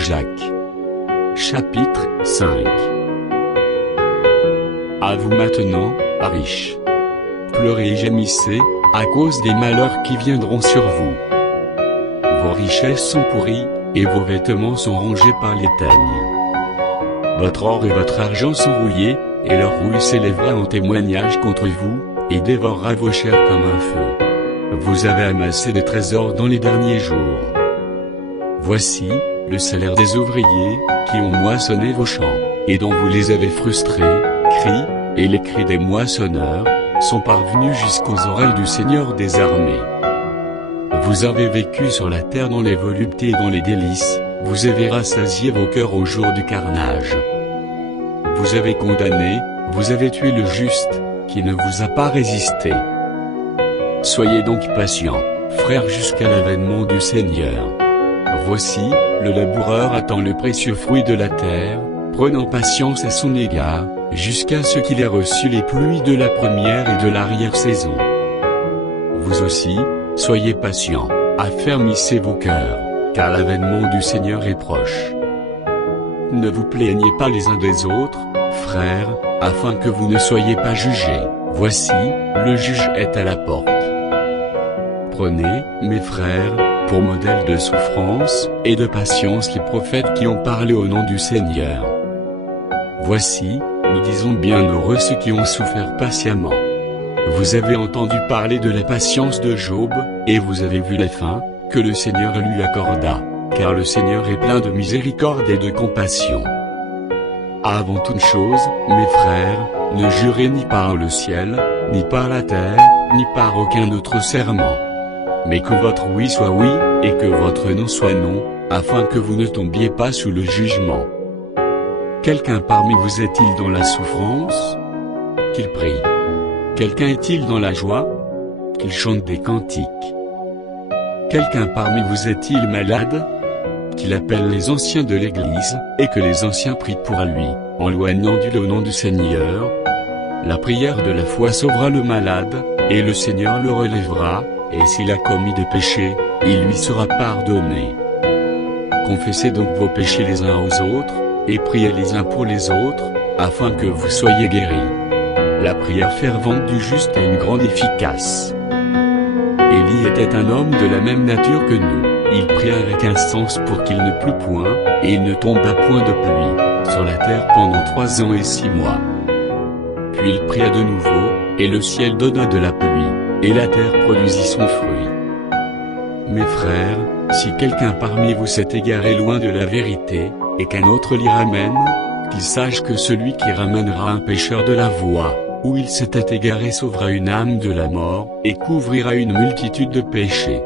Jacques. Chapitre 5. À vous maintenant, riches. Pleurez et gémissez, à cause des malheurs qui viendront sur vous. Vos richesses sont pourries, et vos vêtements sont rongés par les teignes. Votre or et votre argent sont rouillés, et leur rouille s'élèvera en témoignage contre vous, et dévorera vos chairs comme un feu. Vous avez amassé des trésors dans les derniers jours. Voici le salaire des ouvriers, qui ont moissonné vos champs, et dont vous les avez frustrés, cris, et les cris des moissonneurs, sont parvenus jusqu'aux oreilles du Seigneur des armées. Vous avez vécu sur la terre dans les voluptés et dans les délices, vous avez rassasié vos cœurs au jour du carnage. Vous avez condamné, vous avez tué le juste, qui ne vous a pas résisté. Soyez donc patients, frères, jusqu'à l'avènement du Seigneur. Voici, le laboureur attend le précieux fruit de la terre, prenant patience à son égard, jusqu'à ce qu'il ait reçu les pluies de la première et de l'arrière-saison. Vous aussi, soyez patients, affermissez vos cœurs, car l'avènement du Seigneur est proche. Ne vous plaignez pas les uns des autres, frères, afin que vous ne soyez pas jugés. Voici, le juge est à la porte. Prenez, mes frères, pour modèle de souffrance et de patience les prophètes qui ont parlé au nom du Seigneur. Voici, nous disons bienheureux ceux qui ont souffert patiemment. Vous avez entendu parler de la patience de Job, et vous avez vu la fin que le Seigneur lui accorda, car le Seigneur est plein de miséricorde et de compassion. Avant toute chose, mes frères, ne jurez ni par le ciel, ni par la terre, ni par aucun autre serment. Mais que votre oui soit oui, et que votre non soit non, afin que vous ne tombiez pas sous le jugement. Quelqu'un parmi vous est-il dans la souffrance? Qu'il prie. Quelqu'un est-il dans la joie? Qu'il chante des cantiques. Quelqu'un parmi vous est-il malade? Qu'il appelle les anciens de l'Église, et que les anciens prient pour lui, en loignant le nom du Seigneur. La prière de la foi sauvera le malade, et le Seigneur le relèvera, et s'il a commis des péchés, il lui sera pardonné. Confessez donc vos péchés les uns aux autres, et priez les uns pour les autres, afin que vous soyez guéris. La prière fervente du juste est une grande efficace. Élie était un homme de la même nature que nous. Il pria avec instance pour qu'il ne plût point, et il ne tomba point de pluie sur la terre pendant 3 ans et 6 mois. Puis il pria de nouveau, et le ciel donna de la pluie, et la terre produisit son fruit. Mes frères, si quelqu'un parmi vous s'est égaré loin de la vérité, et qu'un autre l'y ramène, qu'il sache que celui qui ramènera un pécheur de la voie, où il s'était égaré sauvera une âme de la mort, et couvrira une multitude de péchés.